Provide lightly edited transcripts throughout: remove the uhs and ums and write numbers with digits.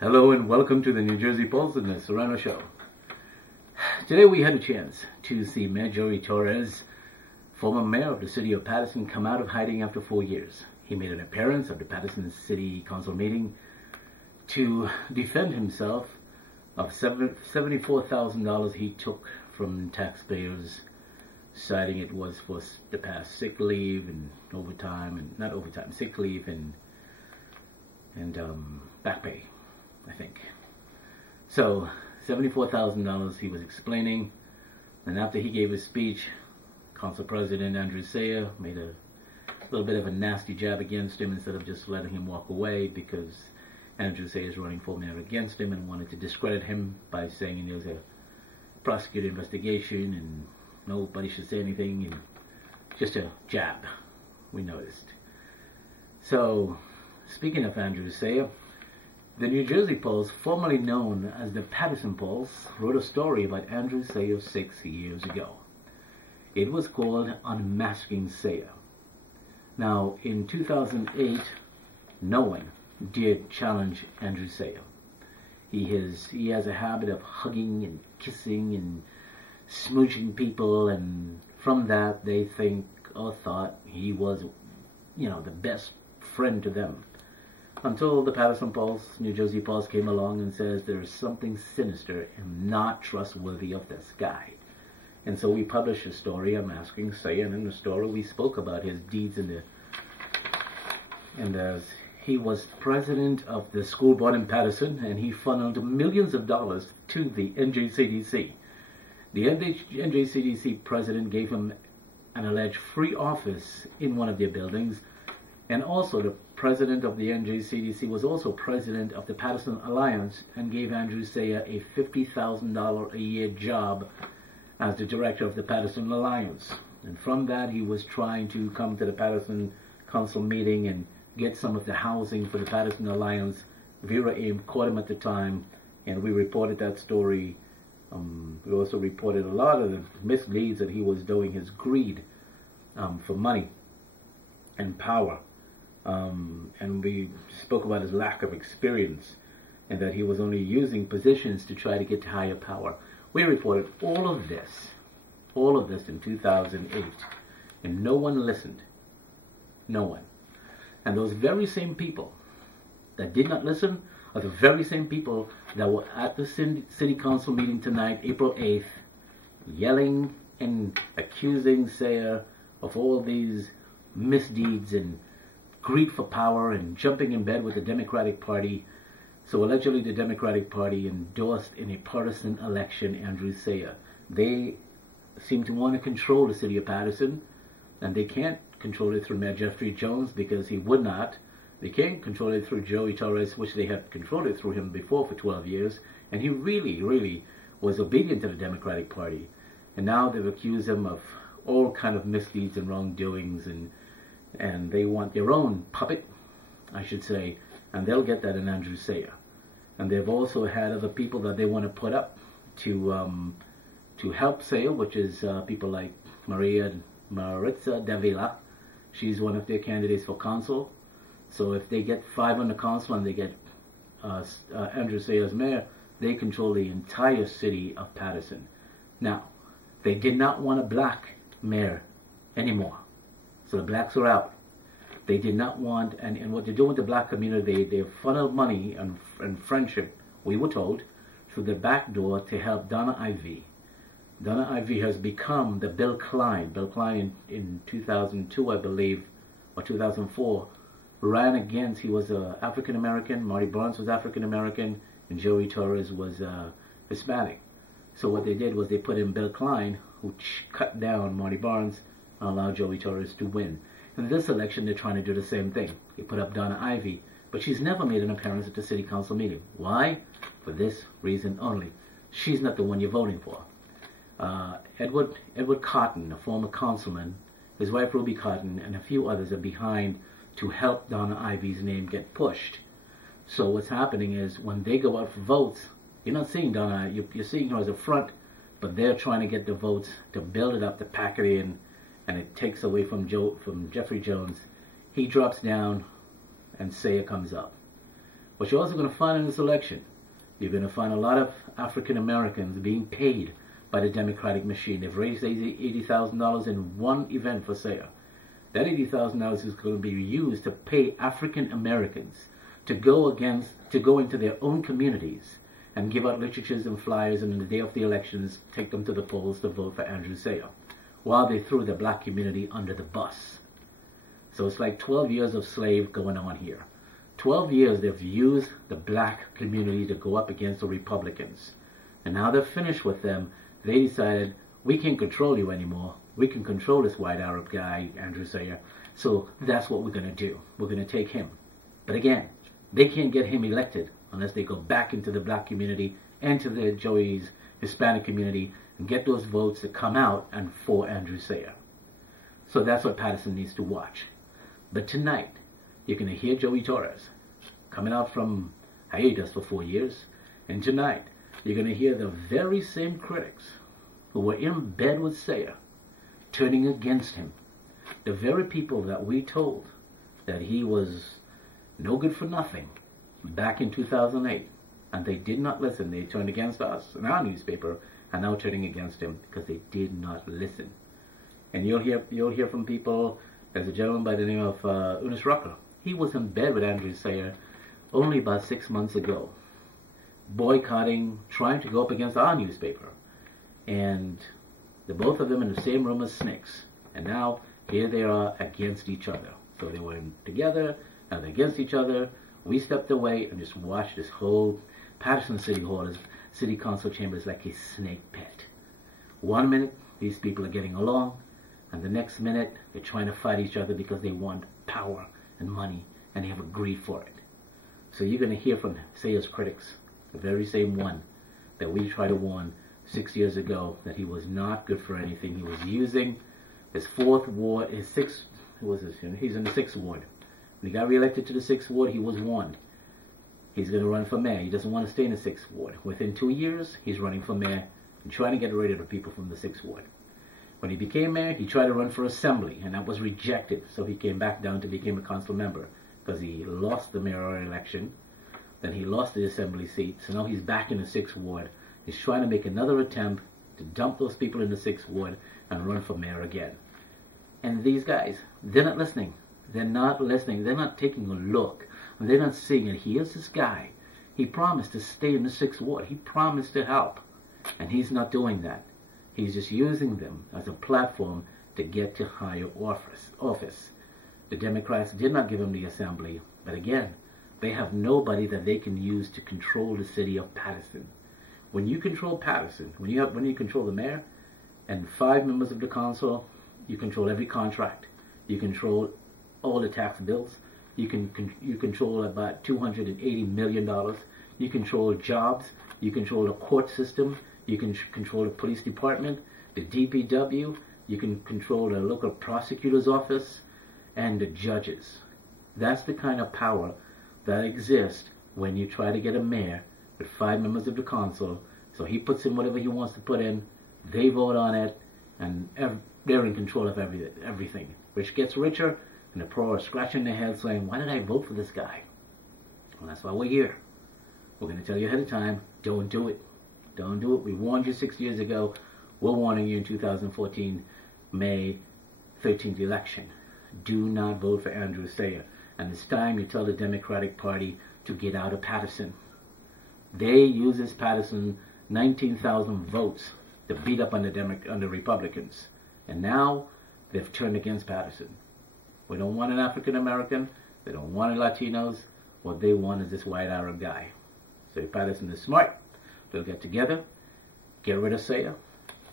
Hello and welcome to the New Jersey Pulse and the Serrano Show. Today we had a chance to see Mayor Joey Torres, former mayor of the city of Paterson, come out of hiding after 4 years. He made an appearance at the Paterson City Council meeting to defend himself of $74,000 he took from taxpayers, citing it was for the past sick leave and sick leave and back pay, I think. So $74,000 he was explaining, and after he gave his speech, Council President Andre Sayegh made a little bit of a nasty jab against him instead of just letting him walk away, because Andre Sayegh is running for mayor against him and wanted to discredit him by saying there's a prosecutor investigation and nobody should say anything, and just a jab, we noticed. So, speaking of Andre Sayegh, the New Jersey Pulse, formerly known as the Paterson Pulse, wrote a story about Andre Sayegh 6 years ago. It was called Unmasking Sayegh. Now, in 2008, no one did challenge Andre Sayegh. He has a habit of hugging and kissing and smooching people, and from that they think or thought he was, the best friend to them. Until the Paterson Pulse, New Jersey Pulse, came along and says there is something sinister and not trustworthy of this guy. And so we published a story, Unmasking Sayegh, and in the story we spoke about his deeds as he was president of the school board in Paterson, and he funneled millions of dollars to the NJCDC. The NJCDC president gave him an alleged free office in one of their buildings, and also the president of the NJCDC was also president of the Paterson Alliance and gave Andre Sayegh a $50,000 a year job as the director of the Paterson Alliance. And from that he was trying to come to the Paterson Council meeting and get some of the housing for the Paterson Alliance. Vera Aim caught him at the time, and we reported that story. We also reported a lot of the misdeeds that he was doing, his greed for money and power. And we spoke about his lack of experience and that he was only using positions to try to get to higher power. We reported all of this in 2008, and no one listened. No one. And those very same people that did not listen are the very same people that were at the City Council meeting tonight, April 8th, yelling and accusing Sayegh of all these misdeeds and greed for power and jumping in bed with the Democratic Party. So allegedly the Democratic Party endorsed in a partisan election Andre Sayegh. They seem to want to control the city of Paterson, and they can't control it through Mayor Jeffrey Jones because he would not. They can't control it through Joey Torres, which they had controlled it through him before for 12 years, and he really was obedient to the Democratic Party. And now they've accused him of all kind of misdeeds and wrongdoings, and they want their own puppet, I should say, and they'll get that in Andre Sayegh. And they've also had other people that they want to put up to help Sayegh, which is people like Maritza Davila. She's one of their candidates for council. So if they get 5 on the council and they get Andre Sayegh as mayor, they control the entire city of Paterson. Now, they did not want a black mayor anymore. So the blacks are out. They did not want, and what they're doing with the black community, they funneled money and friendship, we were told, through the back door to help Donna Ivey. Donna Ivey has become the Bill Klein. Bill Klein in 2002, I believe, or 2004, ran against, he was African American, Marty Barnes was African American, and Joey Torres was Hispanic. So what they did was they put in Bill Klein, who cut down Marty Barnes, and allowed Joey Torres to win. In this election, they're trying to do the same thing. They put up Donna Ivey, but she's never made an appearance at the City Council meeting. Why? For this reason only. She's not the one you're voting for. Edward Cotton, a former councilman, his wife Ruby Cotton, and a few others are behind to help Donna Ivey's name get pushed. So what's happening is when they go out for votes, you're not seeing Donna, you're seeing her as a front, but they're trying to get the votes to build it up, to pack it in, and it takes away from Jeffrey Jones. He drops down and Sayegh comes up. What you're also going to find in this election, you're going to find a lot of African Americans being paid by the Democratic machine. They've raised $80,000 in one event for Sayegh. That $80,000 is going to be used to pay African Americans to go into their own communities and give out literatures and flyers, and on the day of the elections, take them to the polls to vote for Andre Sayegh, while they threw the black community under the bus. So it's like 12 years of slave going on here. 12 years they've used the black community to go up against the Republicans. And now they're finished with them. They decided, we can't control you anymore. We can control this white Arab guy, Andre Sayegh. So that's what we're going to do. We're going to take him. But again, they can't get him elected unless they go back into the black community and to the Joey's Hispanic community and get those votes to come out and for Andre Sayegh. So that's what Paterson needs to watch. But tonight, you're going to hear Joey Torres coming out from hiatus for 4 years. And tonight, you're going to hear the very same critics who were in bed with Sayegh turning against him. The very people that we told that he was no good for nothing back in 2008, and they did not listen. They turned against us in our newspaper, and now turning against him because they did not listen. And you'll hear from people. There's a gentleman by the name of Eunice Rucker. He was in bed with Andre Sayegh only about 6 months ago, boycotting, trying to go up against our newspaper, and the both of them in the same room as snakes. And now here they are against each other. So they were together, now they're against each other. We stepped away and just watched this whole Paterson City Hall, this city council chamber is like a snake pit. 1 minute, these people are getting along, and the next minute, they're trying to fight each other because they want power and money, and they have agreed for it. So you're going to hear from Sayegh's critics, the very same one that we tried to warn 6 years ago that he was not good for anything. He was using his fourth ward, he's in the 6th ward. When he got reelected to the 6th ward, he was warned. He's going to run for mayor. He doesn't want to stay in the 6th ward. Within 2 years, he's running for mayor and trying to get rid of the people from the 6th ward. When he became mayor, he tried to run for assembly, and that was rejected. So he came back down to become a council member because he lost the mayoral election. Then he lost the assembly seat. So now he's back in the 6th ward. He's trying to make another attempt to dump those people in the 6th ward and run for mayor again. And these guys, they're not listening. They're not listening. They're not taking a look. And they're not seeing it. Here's this guy. He promised to stay in the 6th ward. He promised to help. And he's not doing that. He's just using them as a platform to get to higher office. The Democrats did not give him the assembly. But again, they have nobody that they can use to control the city of Paterson. When you control Paterson, when you control the mayor and 5 members of the council, you control every contract. You control all the tax bills. You control about $280 million. You control jobs. You control the court system. You can control the police department, the DPW. You can control the local prosecutor's office and the judges. That's the kind of power that exists when you try to get a mayor with 5 members of the council. So he puts in whatever he wants to put in. They vote on it, and they're in control of everything. Rich gets richer, and the poor are scratching their heads saying, why did I vote for this guy? Well, that's why we're here. We're going to tell you ahead of time, don't do it. Don't do it. We warned you 6 years ago. We're warning you in 2014, May 13th election. Do not vote for Andre Sayegh. And it's time you tell the Democratic Party to get out of Paterson. They use this Paterson 19,000 votes to beat up on the Republicans. And now they've turned against Paterson. We don't want an African American. They don't want Latinos. What they want is this white Arab guy. So if Paterson is smart, they'll get together, get rid of Sayegh,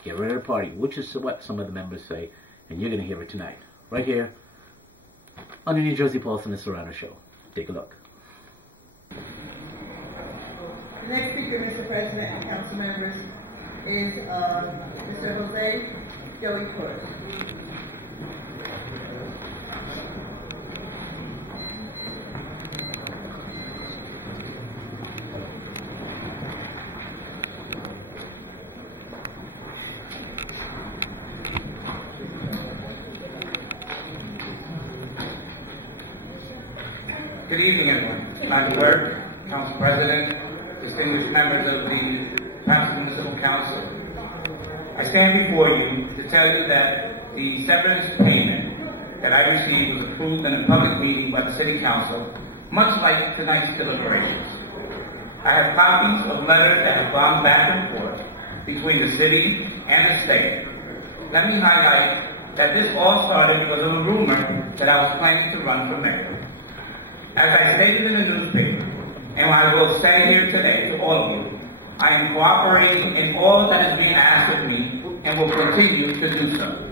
get rid of the party, which is what some of the members say. And you're going to hear it tonight, right here on the New Jersey Pulse and the Serrano Show. Take a look. The next speaker, Mr. President and council members, is Mr. Joey Torres. Good evening, everyone. I'm Clerk. Council President, distinguished members of the Paterson Municipal Council. I stand before you to tell you that the severance payment that I received was approved in a public meeting by the City Council, much like tonight's deliberations. I have copies of letters that have gone back and forth between the city and the state. Let me highlight that this all started because of a rumor that I was planning to run for mayor. As I stated in the newspaper, and I will say here today to all of you, I am cooperating in all that is being asked of me and will continue to do so.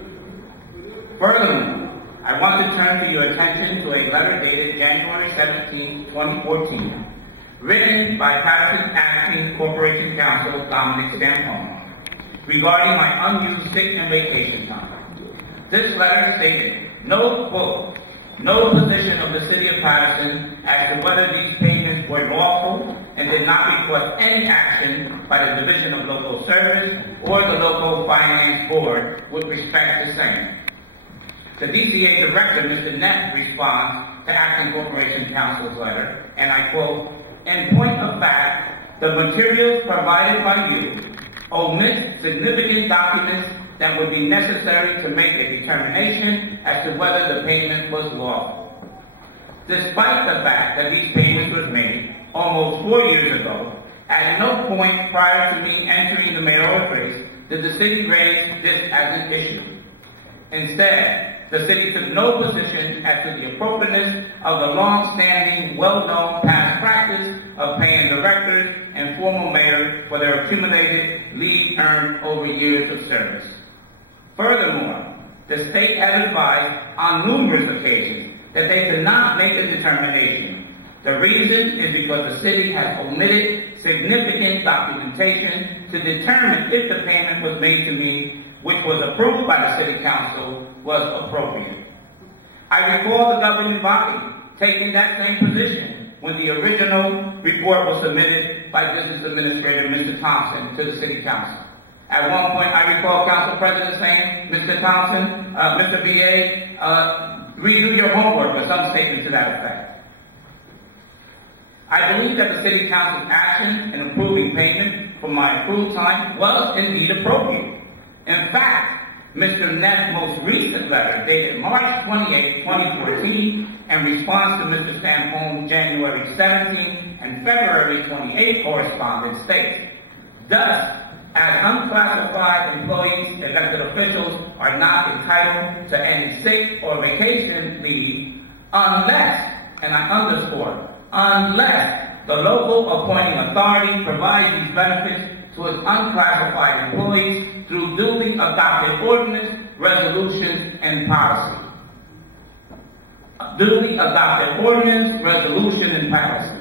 Furthermore, I want to turn to your attention to a letter dated January 17, 2014, written by Paterson Acting Corporation Counsel Dominic Stampone, regarding my unused sick and vacation time. This letter stated, no quote, no position of the City of Paterson as to whether these payments were lawful and did not request any action by the Division of Local Service or the Local Finance Board with respect to same. The DCA Director, Mr. Neff, responds to Acting Corporation Counsel's letter, and I quote, in point of fact, the materials provided by you omit significant documents that would be necessary to make a determination as to whether the payment was lawful. Despite the fact that these payments were made almost 4 years ago, at no point prior to me entering the mayoral race did the city raise this as an issue. Instead, the city took no position as to the appropriateness of the long-standing, well-known past practice of paying directors and former mayors for their accumulated leave earned over years of service. Furthermore, the state has advised on numerous occasions that they could not make a determination. The reason is because the city has omitted significant documentation to determine if the payment was made to me, which was approved by the City Council, was appropriate. I recall the governing body taking that same position when the original report was submitted by Business Administrator Mr. Thompson to the City Council. At one point, I recall Council President saying, Mr. Thompson, Mr. B.A., redo your homework, or some statement to that effect. I believe that the City Council's action in approving payment for my approved time was indeed appropriate. In fact, Mr. Neff's most recent letter, dated March 28, 2014, in response to Mr. Stampone's January 17 and February 28 correspondence states, thus, as unclassified employees, elected officials are not entitled to any sick or vacation leave unless, and I underscore, unless the local appointing authority provides these benefits to its unclassified employees through duly adopted ordinance, resolutions, and policy. Duly adopted ordinance, resolution, and policy.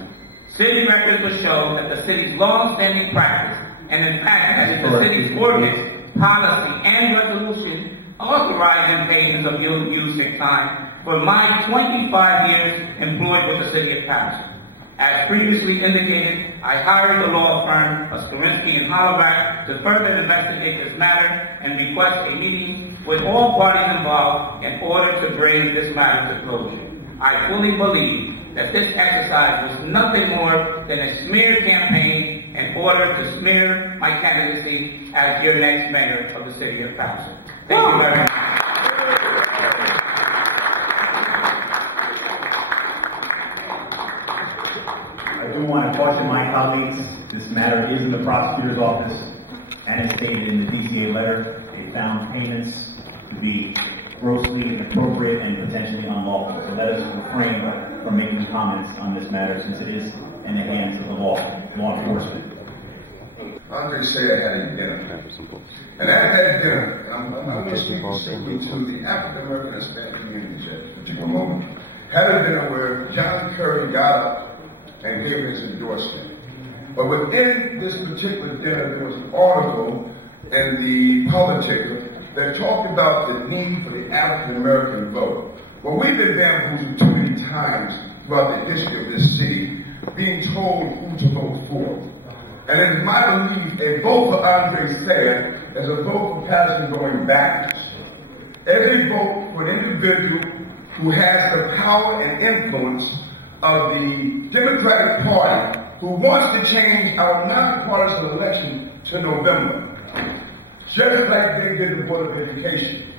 City records will show that the city's long-standing practice, and in fact, that the city's ordinance, policy, and resolution authorizing payments of unused sick time for my 25 years employed with the City of Paterson. As previously indicated, I hired the law firm of Skorinsky and Hollaback to further investigate this matter and request a meeting with all parties involved in order to bring this matter to closure. I fully believe that this exercise was nothing more than a smear campaign in order to smear my candidacy as your next mayor of the City of Paterson. Thank you very much. I do want to caution my colleagues, this matter is in the prosecutor's office, and as stated in the DCA letter, they found payments to be grossly inappropriate and potentially unlawful. So let us refrain from making comments on this matter since it is in the hands of the law enforcement. Andre Sayegh had a dinner. And at that dinner, I'm going to speak simply to the African American Hispanic community at this particular moment. Had a dinner where John Kerry got up and gave his endorsement. But within this particular dinner, there was an article in the Politicker that talked about the need for the African American vote. Well, we've been bamboozled too many times throughout the history of this city, being told who to vote for. And it is my belief a vote for Andre Sayegh is a vote for Paterson going backwards. Every vote for an individual who has the power and influence of the Democratic Party who wants to change our nonpartisan election to November, just like they did the Board of Education.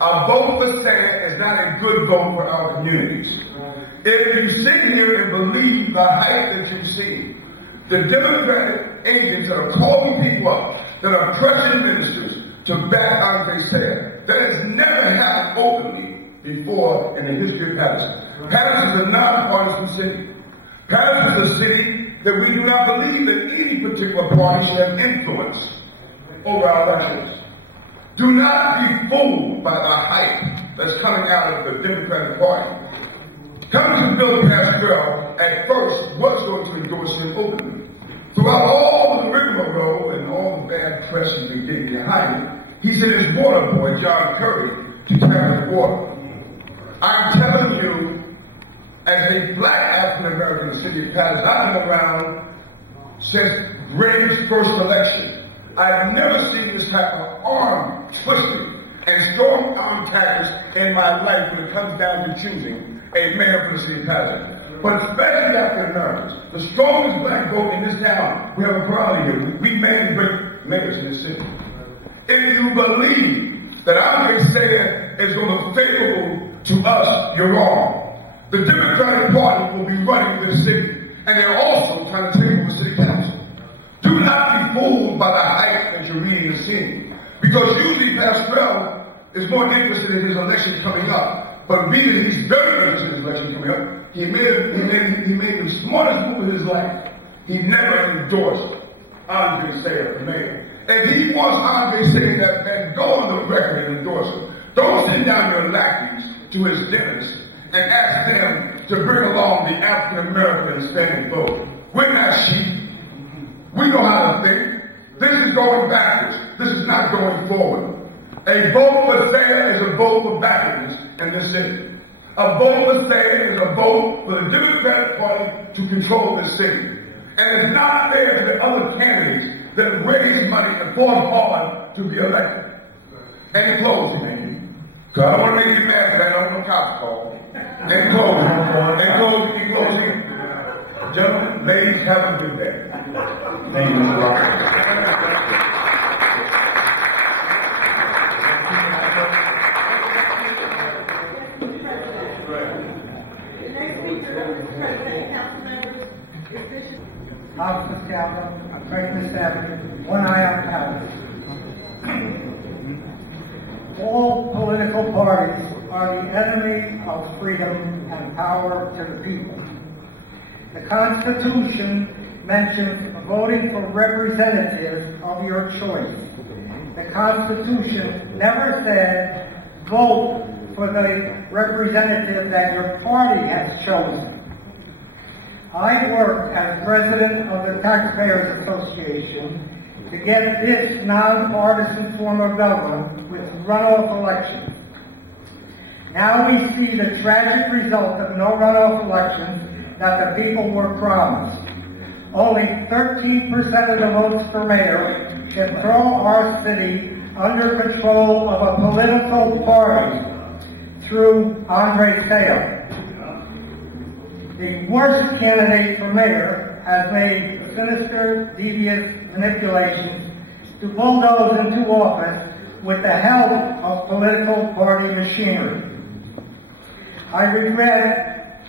A vote for Sayegh is not a good vote for our communities. If you sit here and believe the hype that you see, the Democratic agents that are calling people up, that are pressuring ministers to back Andre Sayegh, that has never happened openly before in the history of Paterson. Paterson is a nonpartisan city. Paterson is a city that we do not believe that any particular party should have influence over our elections. Do not be fooled by the hype that's coming out of the Democratic Party. Congressman Bill Castro at first was going to endorse him openly. Throughout all the rigmarole and all the bad press he's been getting behind it, he sent his water boy, John Curry, to carry the water. I'm telling you, as a black African-American in the city of Paterson, I've been around since Graham's first election. I've never seen this type of arm twisting and strong arm tactics in my life when it comes down to choosing a mayor for the city of Paterson. But especially African Americans, the strongest black vote in this town, we have a crowd here. We made great mayors in this city. If you believe that Andre Sayegh is going to be favorable to us, you're wrong. The Democratic Party will be running this city, and they're also trying to take over city council. Do not be fooled by the hype that you're reading and seeing, because usually Pascal is more interested in his election coming up. But being that he's very interested in his election coming up, he made the smartest move of his life. He never endorsed Andre Sayegh for mayor. If he wants Andre Sayegh that go on the record and endorse him, don't send down your lackeys to his dinners and ask them to bring along the African American Hispanic vote. We're not sheep. We know how to think. This is going backwards. This is not going forward. A vote for Sayegh is a vote for backwards in this city. A vote for Sayegh is a vote for the Democratic Party to control this city. And it's not fair to the other candidates that raise money and fought hard to be elected. And in closing, because I don't want to make you mad because I don't want cops call. In closing, gentlemen, ladies, have a good day. Thank you, Mr. Roberts. House of Calvin, a pregnant Sabbath, one eye on Calvin. All political parties are the enemy of freedom and power to the people. The Constitution mentions voting for representatives of your choice. The Constitution never said vote for the representative that your party has chosen. I worked as president of the Taxpayers Association to get this nonpartisan form of government with runoff elections. Now we see the tragic result of no runoff elections that the people were promised. Only 13% of the votes for mayor can throw our city under control of a political party through Andre Sayegh. The worst candidate for mayor has made sinister, devious manipulations to bulldoze into office with the help of political party machinery. I regret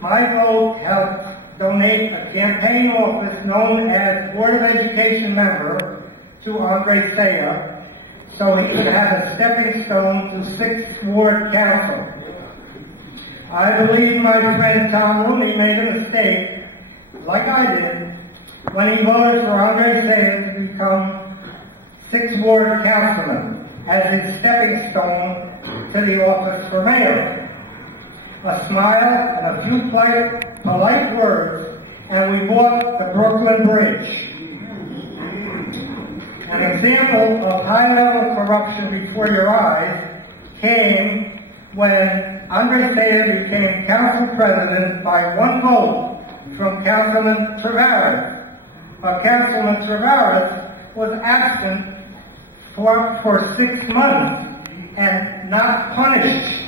my vote helped donate a campaign office known as Board of Education member to Andre Sayegh so he could have a stepping stone to 6th Ward Council. I believe my friend Tom Rooney made a mistake, like I did, when he voted for Andre Sayegh to become 6th Ward Councilman as his stepping stone to the office for mayor. A smile and a few polite words, and we bought the Brooklyn Bridge. An example of high-level corruption before your eyes came when Andre Sayegh became council president by one vote from Councilman Travaris. But Councilman Travaris was absent for 6 months and not punished.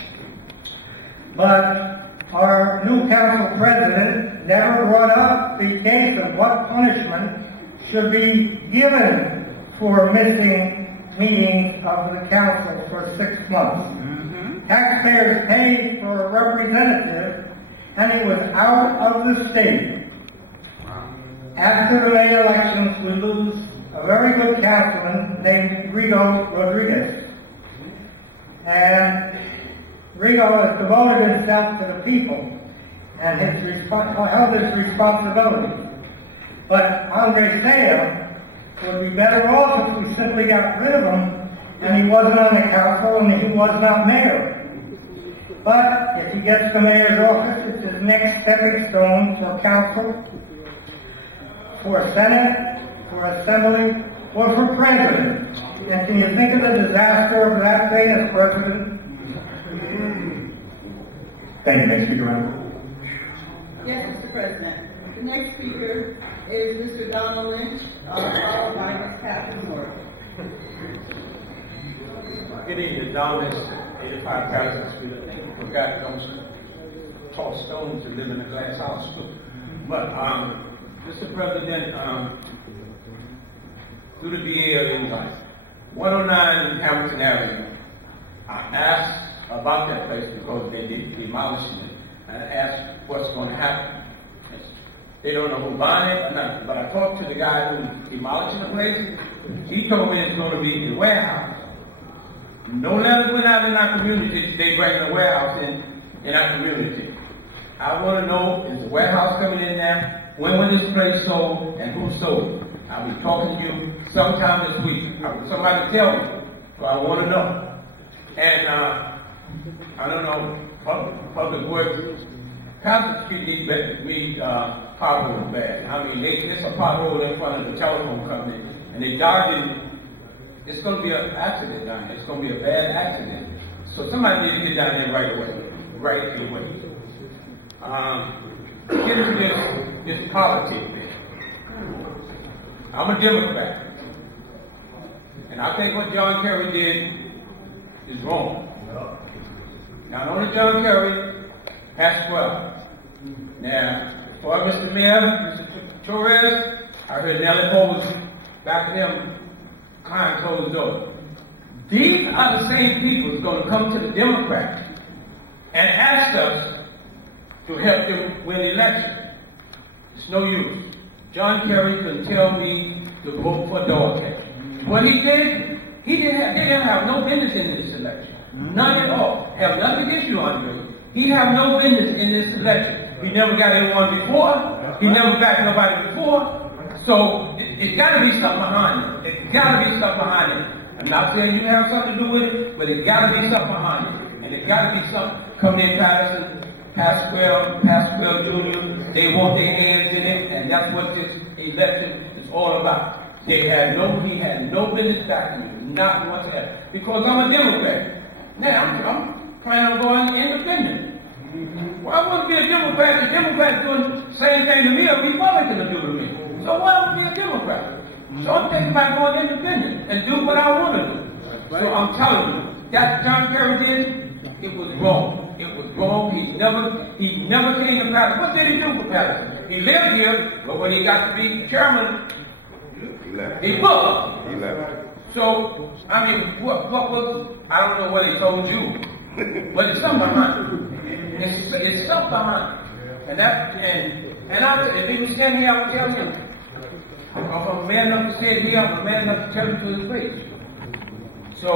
But our new council president never brought up the case of what punishment should be given for missing meetings of the council for 6 months. Taxpayers paid for a representative, and he was out of the state. After the May elections, we lose a very good councilman named Rigo Rodriguez. And Rigo has devoted himself to the people and held his responsibility. But Andre Sayegh would be better off if we simply got rid of him and he wasn't on the council and he was not mayor. But if he gets the mayor's office, it's his next stepping stone for council, for Senate, for Assembly, or for President. And can you think of the disaster of that thing as President? Thank you. Next speaker. Yes, Mr. President. The next speaker is Mr. Donald Lynch, followed by Ms. Catherine Moore. Good evening, Donald Lynch, 85 Paterson Street. I think you forgot those tall stones to live in a glass house. But, Mr. President, through the DA of Illinois, 109 Hamilton Avenue, I asked about that place because they did demolishing it. I asked what's going to happen. They don't know who buying it or not. But I talked to the guy who's demolishing the place. He told me it's going to be a warehouse. No letters went out in our community. They bring the warehouse in our community. I want to know, is the warehouse coming in there? When was this place sold and who sold it? I'll be talking to you sometime this week. Somebody tell me. So I want to know. And I don't know, public works. Paterson Street needs potholes bad. I mean, there's a pothole in front of the telephone company, and they dodging. It's going to be an accident down there. It's going to be a bad accident. So somebody needs to get down there right away. Right away. Get into this politics thing. I'm a Democrat. And I think what John Kerry did is wrong. Not only John Kerry has 12. Now, for Mr. Mayor, Mr. Torres, I heard Nellie Foles back them behind closed doors. These are the same people who's going to come to the Democrats and ask us to help them win the election. It's no use. John Kerry couldn't tell me to vote for dog catch. What he did, they didn't have no business in this election. None at all. Have nothing against you, Andre. He have no business in this election. He never got anyone before. He never backed nobody before. So it's got to be something behind it. It's got to be something behind it. I'm not saying you have something to do with it, but it's got to be something behind it. And it's got to be something coming in Paterson, Pasquale Jr. They want their hands in it, and that's what this election is all about. He had no business backing me, not whatsoever. Because I'm a Democrat. Now I'm planning on going independent. Well, I wouldn't be a Democrat. The Democrats doing the same thing to me, a Republican will do to me. So why would I be a Democrat? So I'm thinking about going independent and do what I want to do. So I'm telling you, that John Kerry did, it was wrong. It was wrong. He never came to Paterson. What did he do for Paterson? He lived here, but when he got to be chairman, he booked. He left. So, I mean, what was, I don't know what he told you, but it's something behind it. It's something behind it. And if he was standing here, I would tell him. If I'm a man enough to stand here, I'm a man enough to tell him to his face. So,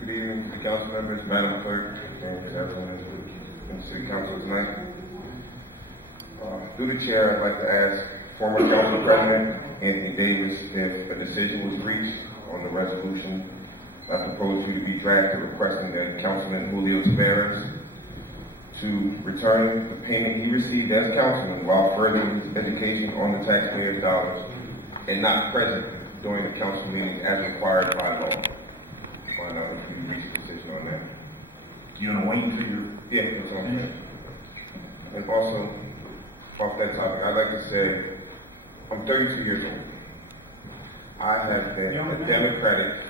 Good evening, the council members, Madam Clerk, and everyone in the City Council tonight. Through the chair, I'd like to ask former Council President Anthony Davis if a decision was reached on the resolution I propose you to be drafted requesting that Councilman Julio Torres to return the payment he received as councilman while furthering his education on the taxpayers' dollars and not present during the council meeting as required by law. Find out if you reach a decision on that. You want to wait until you're... Yeah, it's on there. And also, off that topic, I'd like to say, I'm 32 years old. I have been a Democratic,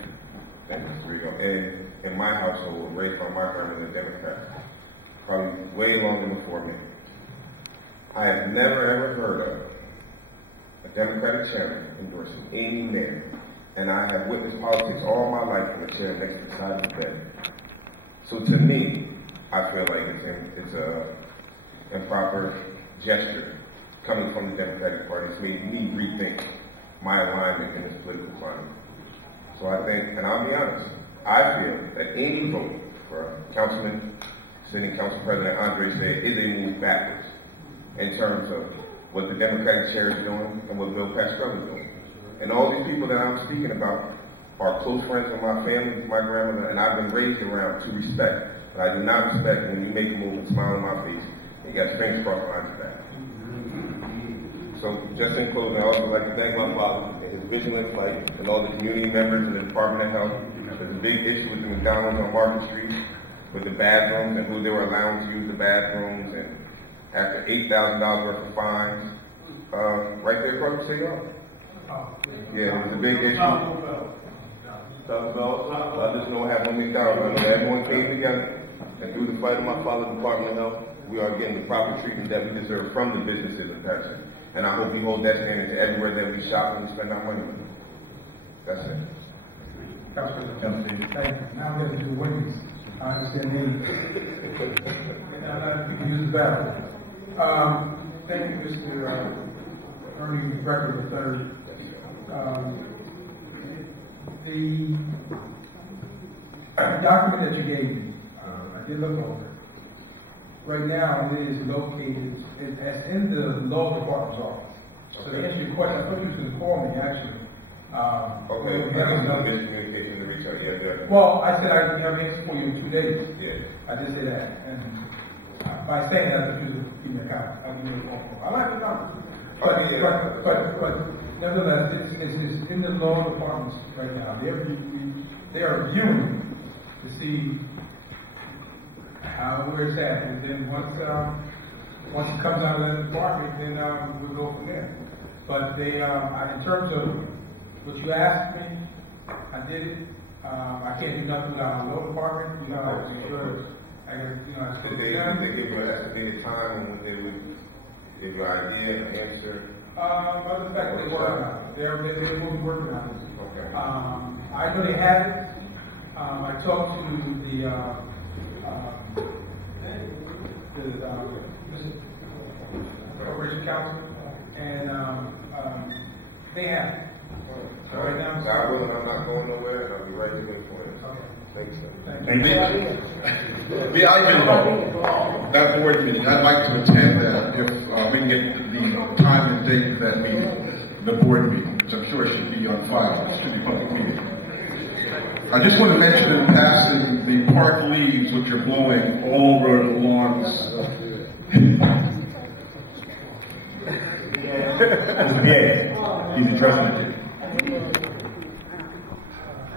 in my household, raised by my family as a Democrat. probably way longer before me. I have never ever heard of a Democratic chairman endorsing any mayor, and I have witnessed politics all my life in the chair next to the side of the bed. So to me, I feel like it's a improper gesture coming from the Democratic Party. It's made me rethink my alignment in this political climate. So I think, and I'll be honest, I feel that any vote for Councilman, Sitting Council President Andre Sayegh is a move backwards in terms of what the Democratic chair is doing and what Bill Pascal is doing. And all these people that I'm speaking about are close friends of my family, my grandmother, and I've been raised around to respect. But I do not respect when you make a move and smile in my face and you got strings crossed behind your back. So just in closing, I also like to thank my father and his vigilant fight and all the community members in the Department of Health. There's a big issue with the McDonald's on Market Street with the bathrooms and who they were allowing to use the bathrooms, and after $8,000 worth of fines, right there across the city hall. Yeah, it was a big issue. Taco Bell. I just know what happened with McDonald's. I know everyone came together, and through the fight of my father's Department of Health, we are getting the proper treatment that we deserve from the businesses in Paterson. And I hope we hold that standard to everywhere that we shop and we spend our money. That's it. Thank you. Now let's do Wendy's. I understand you. And I'm not going to use the battle. Thank you, Mr. Ernie Record III. The document that you gave me, I did look over it. Right now, it is located in the law department's office. So to answer your question, I thought you was going to call me, actually. Okay, miscommunication to reach out. Yeah. Well, I said I can have an answer for you in 2 days. Yeah. I just said that. And by saying that, I thought you was give me a copy. I give you a phone call. I like the number. But nevertheless, it's in the law departments right now. They are reviewing to see where it's at. And then once it comes out of that department, then we'll go from there. But they, in terms of what you asked me, I did it. I can't do nothing without the law department. You know, I'm sure I got, Did they give you an estimated time when they would give you an idea, an answer? Other than that, they're working on it. They're working on it. Okay. I know they have it. I talked to the Corporation Council, and they have it. So right now, God willing, I'm not going nowhere, and I'll be right here for you. Okay. Thanks, sir. Thank you. The item that board meeting, I'd like to attend that if we can get the time and date of that meeting, the board meeting, which I'm sure should be on file. It should be public meeting. I just want to mention in passing the park leaves which are blowing all over the lawns. He's addressing it.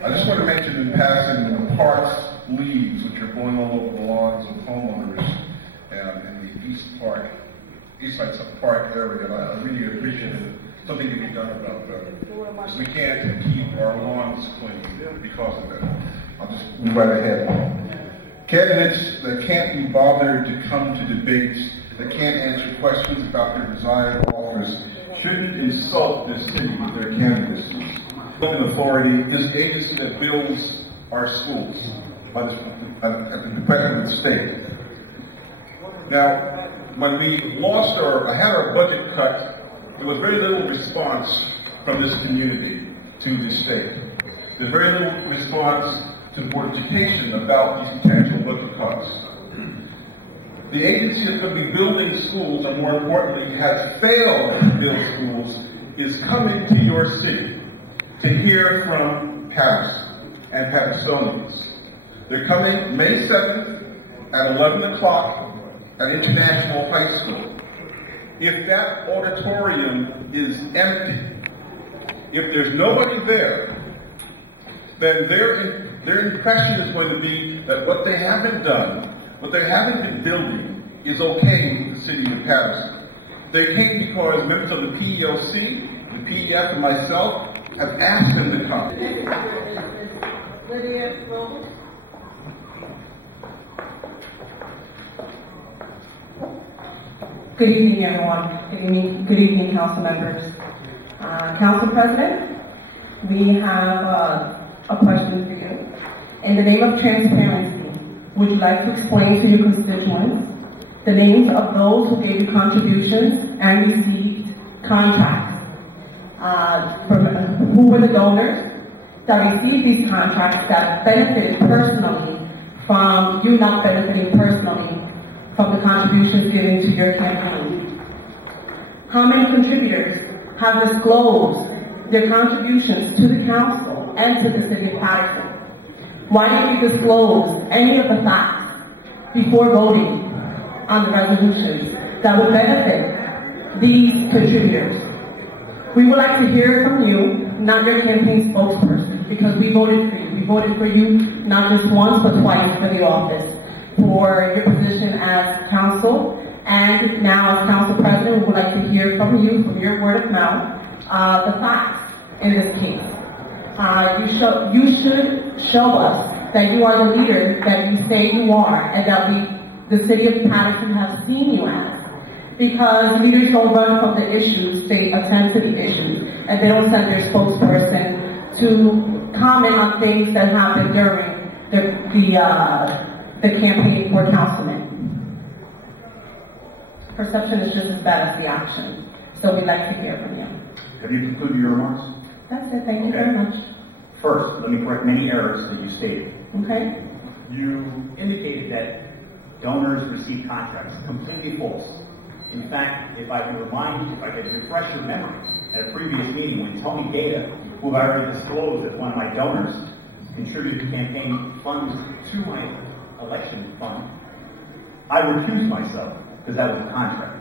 I just want to mention in passing the park's leaves which are blowing all over the lawns of homeowners in the East Side Park area. And I really appreciate it. Something can be done about that. We can't keep our lawns clean because of that. I'll just move right ahead. Candidates that can't be bothered to come to debates, that can't answer questions about their desired office, shouldn't insult this city with their candidacy. Authority, this agency that builds our schools at the Department of the State. Now, when we had our budget cut, there was very little response from this community to this state. There's very little response to the Board of Education about these potential budget cuts. The agency that's going to be building schools, and more importantly, has failed to build schools, is coming to your city to hear from Paterson and Patersonians. They're coming May 7th at 11 o'clock at International High School. If that auditorium is empty, if there's nobody there, then their impression is going to be that what they haven't done, what they haven't been building, is okay with the city of Paterson. They came because members of the PELC, the PEF, and myself have asked them to come. Good evening, everyone. Good evening, council members. Council President, we have a question for you. In the name of transparency, would you like to explain to your constituents the names of those who gave you contributions and received contracts? Who were the donors that received these contracts that benefited personally from you not benefiting personally from the contributions given to your campaign? How many contributors have disclosed their contributions to the council and to the city of Paterson? Why didn't you disclose any of the facts before voting on the resolutions that would benefit these contributors? We would like to hear from you, not your campaign spokesperson, because we voted for you. We voted for you not just once but twice for the office, for your position as council, and now as council president. We would like to hear from you, from your word of mouth, the facts in this case. You should show us that you are the leader that you say you are, and that the city of Paterson has seen you as. Because leaders don't run from the issues, they attend to the issues, and they don't send their spokesperson to comment on things that happened during the campaign for councilman. Perception is just as bad as the action, so we'd like to hear from you. Have you concluded your remarks? That's it, thank you very much. First, let me correct many errors that you stated. Okay. You indicated that donors receive contracts. Completely false. In fact, if I could refresh your memory, at a previous meeting when Tony Gata, who I already disclosed as one of my donors, contributed campaign funds to my election fund, I recused myself because that was a contract.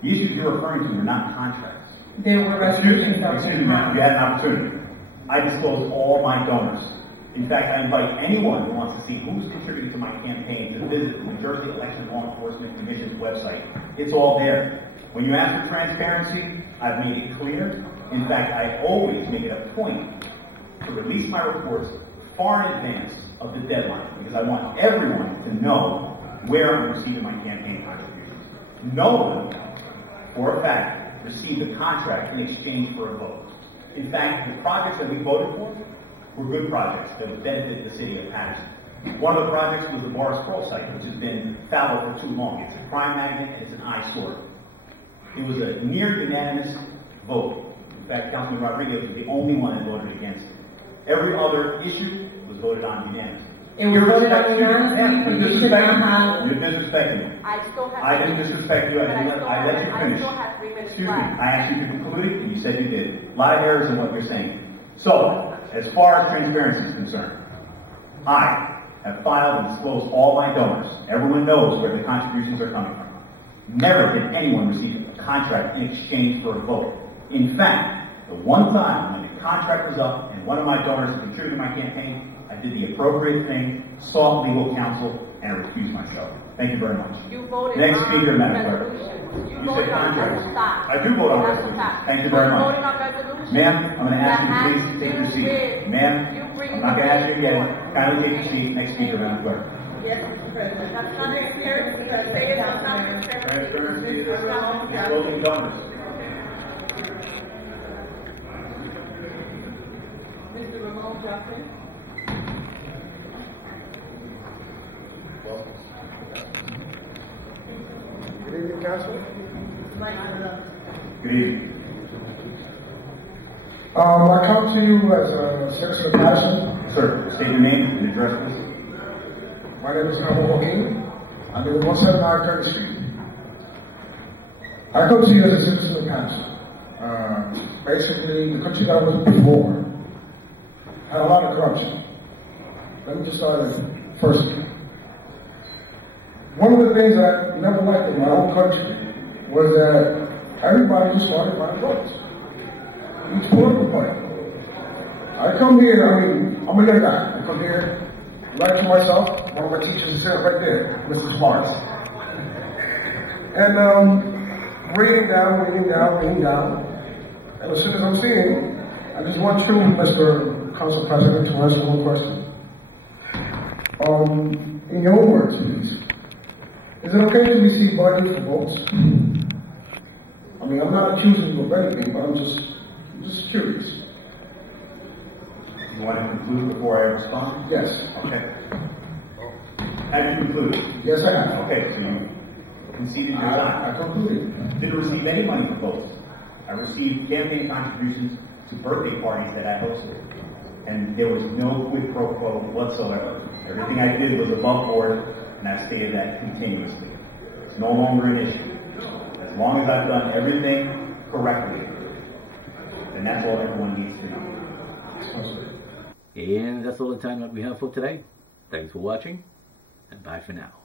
The issues you're referring to were not contracts. They were resolutions. Excuse me, you had an opportunity. I disclosed all my donors. In fact, I invite anyone who wants to see who's contributing to my campaign to visit the New Jersey Election Law Enforcement Commission's website. It's all there. When you ask for transparency, I've made it clear. In fact, I always make it a point to release my reports far in advance of the deadline because I want everyone to know where I'm receiving my campaign contributions. No one, for a fact, received a contract in exchange for a vote. In fact, the projects that we voted for were good projects that would benefit the city of Paterson. One of the projects was the Morris Scroll site, which has been fallow for too long. It's a crime magnet and it's an eyesore. It was a near unanimous vote. In fact, Councilman Rodriguez was the only one that voted against it. Every other issue was voted on unanimously. It was voted on unanimously. You're disrespecting me. I didn't disrespect you. I let you finish. Excuse me. I asked you to conclude it, and you said you did. A lot of errors in what you're saying. So, as far as transparency is concerned, I have filed and disclosed all my donors. Everyone knows where the contributions are coming from. Never did anyone receive a contract in exchange for a vote. In fact, the one time when the contract was up and one of my donors contributed to my campaign, I did the appropriate thing, sought legal counsel, and I recused myself. Thank you very much. You voted Next on speaker, Madam Clerk. resolutions. You said contracts. Stop. I do vote on resolutions. Thank you very much. Voting on resolutions. Ma'am, I'm going to ask you to please take your seat. Ma'am, I'm not going to ask you again. Kindly take your seat. Next speaker, Madam Clerk. Yes, Mr. President. That's not transparency. That's not Transparency is disclosing donors. Mr. Ramon Ruffin. Good evening, Council. Good evening. I come to you as a citizen of Paterson. Sir, state your name and address, please. My name is Ramon Joaquin. I live at 179 Curtis Street. I come to you as a citizen of Paterson. Basically, the country that I was before had a lot of corruption. Let me just start as first. One of the things I never liked in my own country was that everybody just wanted my votes. Each political party. I come here, I'm a young guy. I come here, right to myself. One of my teachers is sitting right there, Mr. Smarts. And reading down. And as soon as I'm seeing, I just want you, Mr. Council President, to answer one question. In your own words, please. Is it okay to receive money for votes? mean, I'm not accusing you of anything, but I'm just curious. You want to conclude before I respond? Yes. Okay. Have you concluded? Yes, I have. Okay, so you conceded your time. I concluded. Didn't receive any money from folks. I received campaign contributions to birthday parties that I hosted. And there was no quid pro quo whatsoever. Everything I did was above board, and I've stated that continuously. It's no longer an issue. As long as I've done everything correctly, and that's all everyone needs to know. And that's all the time that we have for today. Thanks for watching, and bye for now.